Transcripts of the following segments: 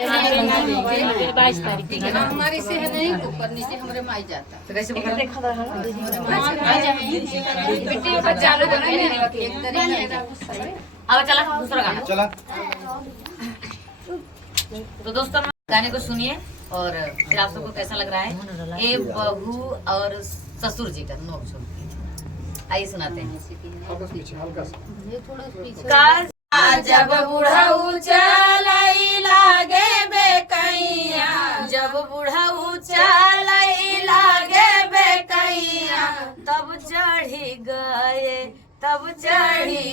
22 तारीख हमारे से है नहीं, ऊपर नीचे हमारे माई जाता। अब चला दूसरा गाना चला। तो दोस्तों गाने को सुनिए और फिर आप सबको कैसा लग रहा है। ये बहू और ससुर जी का नोक झोंक आइए सुनाते हैं। जब बुढ़ऊ चलई लागे बेकैया, जब बुढ़ऊ चलई लागे बेकैया, तब चढ़ी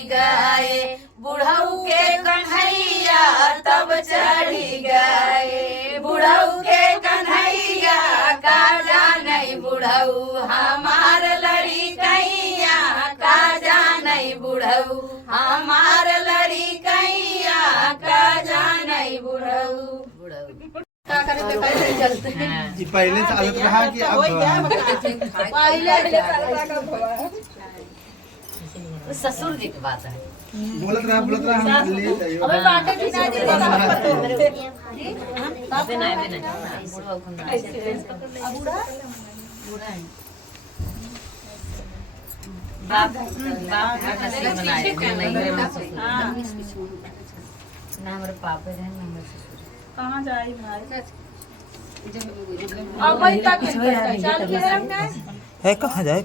गए बुढ़ऊ के कन्हैया, तब चढ़ी गए बुढ़ऊ के कन्हैया। का जाने बुढ़ऊ हमार लड़ी कैया, का जाने बुढ़ऊ हमार लड़ी कैया, का जाने बुढ़ऊ। ये पहले से आदत रहा कि अब ससुर जी की बात है। बोलत रहा हम ले जाइए। हमारे पापा है कहाँ जाए है कहाँ जाए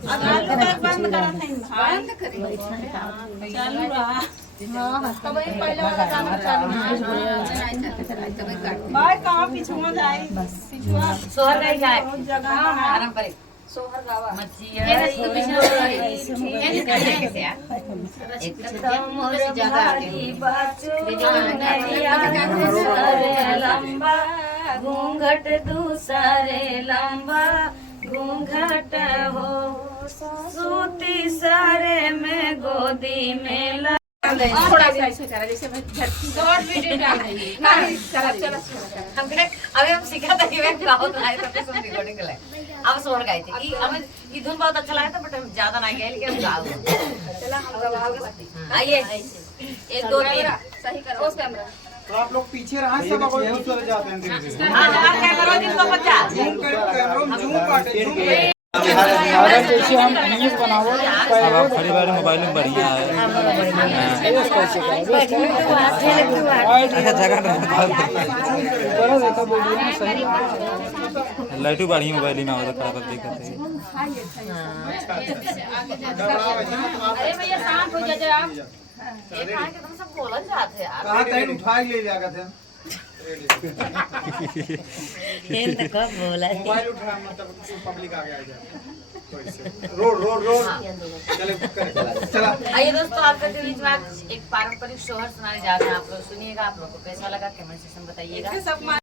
कहाँ पिछुआ जाए सोहर गई जाए जगह पारंपरिक सोहर गावा लंबा घूंघट दूसरे लंबा घूंघट हो सूती सारे में गोदी में थोड़ा सा ऐसे करा जैसे शॉर्ट वीडियो डाल रही है। चला हमने अभी हम सीखा था कि मैं गाओ लाए तो कुछ रिकॉर्डिंग के लिए अब सोहर गाए थे कि हमें ये धुन बहुत अच्छा लगा था बट हम ज्यादा नहीं गाए लेकिन हम गाओ। चला हम गवाओगे आइए 1 2 3 सही करो उस कैमरा। तो आप लोग पीछे रहा सब अब चले जाते हैं धीरे धीरे। हां हां क्या करो दिन को बच्चा जूम करो कैमरा में जूम काटे जूम जैसे हम न्यूज़ बनावो अब खड़ी बार मोबाइल में बढ़िया है। अच्छा जगह करो देखा बोलिए ना सही लाइटू बढ़िया मोबाइल में आवत खड़ा कर दिक्कत है। अरे भैया शांत हो जाते आप। ये कहां के तुम सब बोलत जाते यार। कहां तक उठा ले जाएगा थे खेल तो कब बोला है मोबाइल उठा मतलब पब्लिक आगे आ जाए रोड चला। आइए दोस्तों आपके बीच में एक पारंपरिक सोहर सुनाने जा रहे हैं। आप लोग सुनिएगा, आप लोग को कैसा लगा कमेंट सेक्शन बताइएगा।